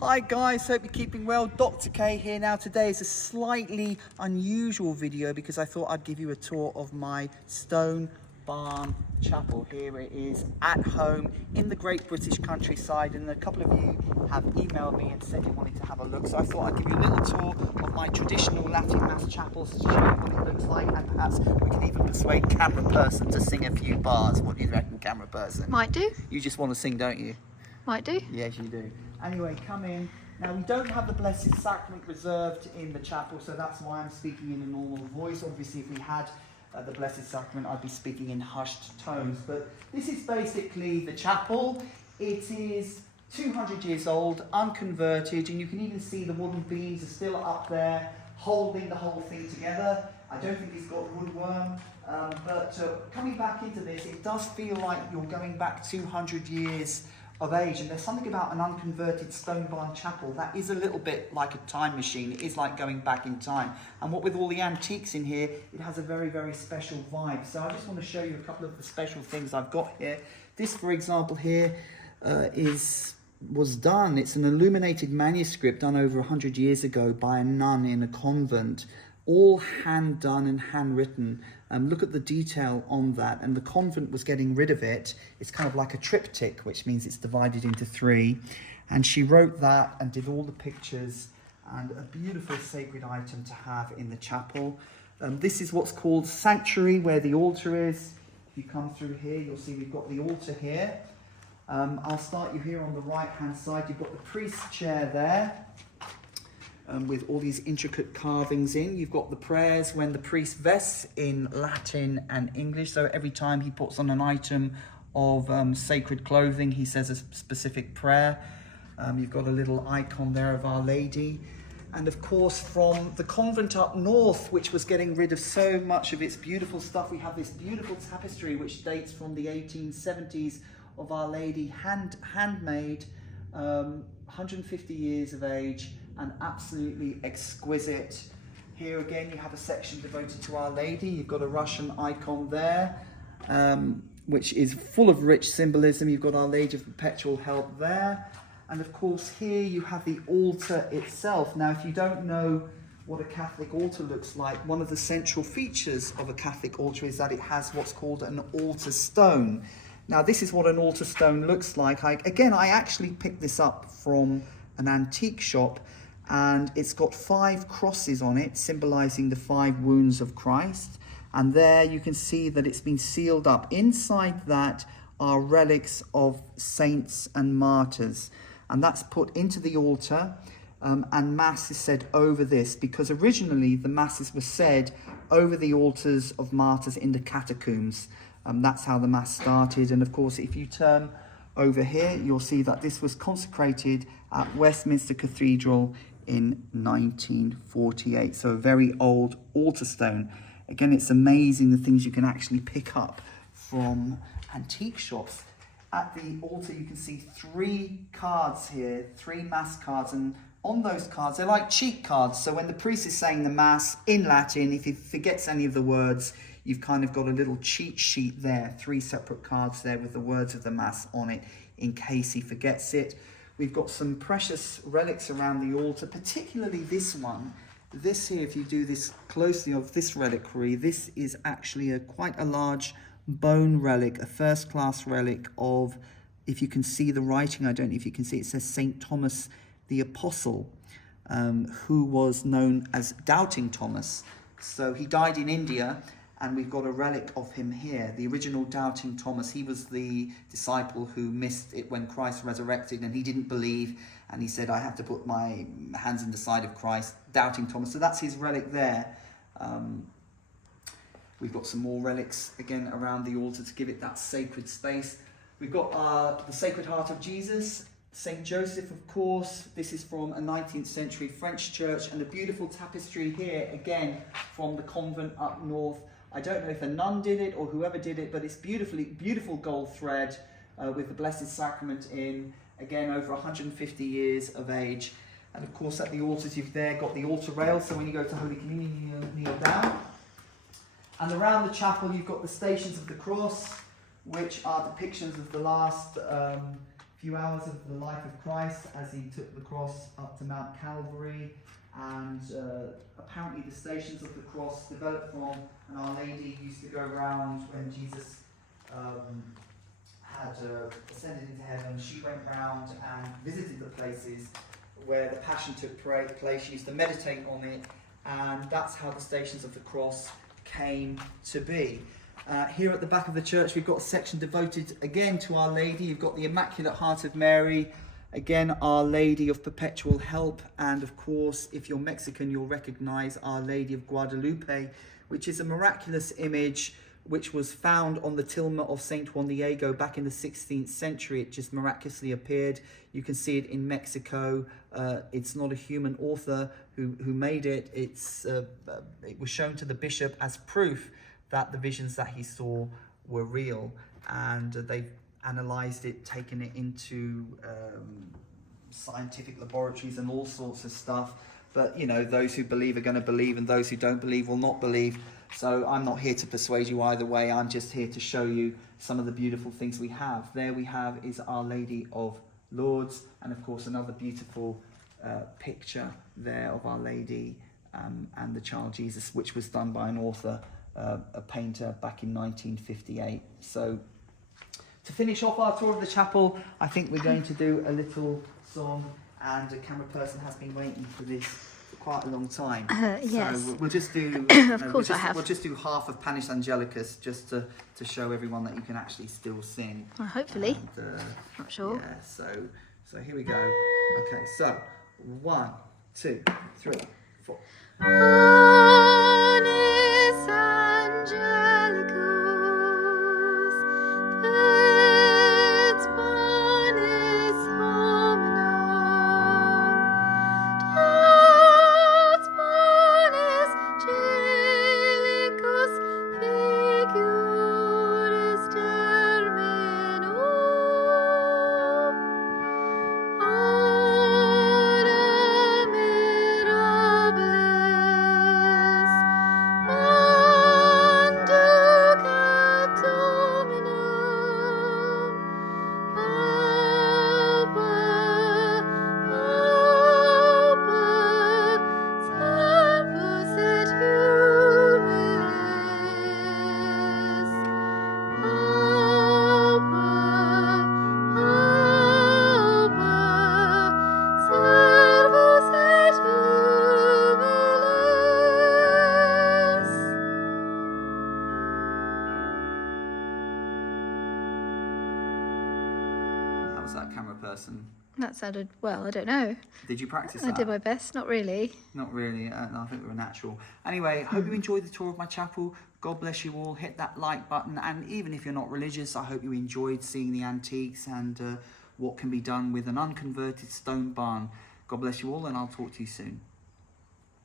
Hi guys, hope you're keeping well. Dr. K here. Now today is a slightly unusual video because I thought I'd give you a tour of my stone barn chapel. Here it is at home in the great British countryside, and a couple of you have emailed me and said you wanted to have a look, so I thought I'd give you a little tour of my traditional Latin Mass chapels to show you what it looks like, and perhaps we can even persuade camera person to sing a few bars. What do you reckon, camera person? Might do. You just want to sing, don't you? Might do. Yes, you do. Anyway, come in. Now, we don't have the Blessed Sacrament reserved in the chapel, so that's why I'm speaking in a normal voice. Obviously, if we had the Blessed Sacrament, I'd be speaking in hushed tones. But this is basically the chapel. It is 200 years old, unconverted, and you can even see the wooden beams are still up there, holding the whole thing together. I don't think it's got woodworm, but coming back into this, it does feel like you're going back 200 years of age, and there's something about an unconverted stone barn chapel that is a little bit like a time machine. It is like going back in time, and what with all the antiques in here, it has a very, very special vibe. So I just want to show you a couple of the special things I've got here. This, for example, here it's an illuminated manuscript done over 100 years ago by a nun in a convent, all hand done and handwritten. Look at the detail on that, and the convent was getting rid of it. It's kind of like a triptych, which means it's divided into three, and she wrote that and did all the pictures, and a beautiful sacred item to have in the chapel. This is what's called sanctuary, where the altar is. If you come through here, you'll see we've got the altar here. I'll start you here on the right hand side. You've got the priest's chair there, with all these intricate carvings in. You've got the prayers when the priest vests in Latin and English. So every time he puts on an item of sacred clothing, he says a specific prayer. You've got a little icon there of Our Lady. And of course, from the convent up north, which was getting rid of so much of its beautiful stuff, we have this beautiful tapestry, which dates from the 1870s, of Our Lady, handmade, 150 years of age, and absolutely exquisite. Here again, you have a section devoted to Our Lady. You've got a Russian icon there, which is full of rich symbolism. You've got Our Lady of Perpetual Help there. And of course, here you have the altar itself. Now, if you don't know what a Catholic altar looks like, one of the central features of a Catholic altar is that it has what's called an altar stone. Now, this is what an altar stone looks like. I actually picked this up from an antique shop, and it's got 5 crosses on it, symbolizing the 5 wounds of Christ. And there you can see that it's been sealed up. Inside that are relics of saints and martyrs, and that's put into the altar, and Mass is said over this, because originally the Masses were said over the altars of martyrs in the catacombs. That's how the Mass started. And of course, if you turn over here, you'll see that this was consecrated at Westminster Cathedral in 1948. So a very old altar stone. Again, it's amazing the things you can actually pick up from antique shops. At the altar, you can see 3 cards here, 3 Mass cards, and on those cards, they're like cheat cards. So when the priest is saying the Mass in Latin, if he forgets any of the words, you've kind of got a little cheat sheet there, 3 separate cards there with the words of the Mass on it in case he forgets it. We've got some precious relics around the altar, particularly this one. This here, if you do this closely, of this reliquary, this is actually quite a large bone relic, a first-class relic of, if you can see the writing, I don't know if you can see, it says St. Thomas the Apostle, who was known as Doubting Thomas. So he died in India, and we've got a relic of him here. The original Doubting Thomas, he was the disciple who missed it when Christ resurrected, and he didn't believe, and he said, I have to put my hands in the side of Christ, Doubting Thomas. So that's his relic there. We've got some more relics, again, around the altar to give it that sacred space. We've got the Sacred Heart of Jesus, St. Joseph, of course. This is from a 19th century French church, and a beautiful tapestry here, again, from the convent up north. I don't know if a nun did it or whoever did it, but it's beautiful gold thread with the Blessed Sacrament in, again, over 150 years of age. And of course, at the altars, you've there got the altar rail, so when you go to Holy Communion, you kneel down. And around the chapel, you've got the Stations of the Cross, which are depictions of the last few hours of the life of Christ as he took the cross up to Mount Calvary, and apparently the Stations of the Cross developed from, and Our Lady used to go around when Jesus had ascended into heaven. She went round and visited the places where the Passion took place. She used to meditate on it, and that's how the Stations of the Cross came to be. Here at the back of the church, we've got a section devoted again to Our Lady. You've got the Immaculate Heart of Mary, again Our Lady of Perpetual Help, and of course, if you're Mexican, you'll recognize Our Lady of Guadalupe, which is a miraculous image which was found on the tilma of Saint Juan Diego back in the 16th century. It just miraculously appeared. You can see it in Mexico. It's not a human author who made it. It was shown to the bishop as proof that the visions that he saw were real, and they've analysed it, taken it into scientific laboratories and all sorts of stuff. But, you know, those who believe are going to believe, and those who don't believe will not believe. So I'm not here to persuade you either way. I'm just here to show you some of the beautiful things we have. There we have is Our Lady of Lourdes, and of course another beautiful picture there of Our Lady and the child Jesus, which was done by an author, a painter, back in 1958. So to finish off our tour of the chapel, I think we're going to do a little song, and a camera person has been waiting for this for quite a long time. Yes. So we'll just do. We'll just do half of Panis Angelicus, just to show everyone that you can actually still sing. Well, hopefully. And, not sure. Yeah. So here we go. Okay. So 1, 2, 3, 4. Panis Angelicus, et panis hominum, et panis Angelicus figuris terminum, ora mirabilis, manducat Dominum, Pauper, salvus et humilis, salvus et humilis. How was that, camera person? That sounded, well, I don't know. Did you practice I that? did my best, not really. Not really. No, I think we were natural. Anyway, hope you enjoyed the tour of my chapel. God bless you all. Hit that like button. And even if you're not religious, I hope you enjoyed seeing the antiques and what can be done with an unconverted stone barn. God bless you all, and I'll talk to you soon.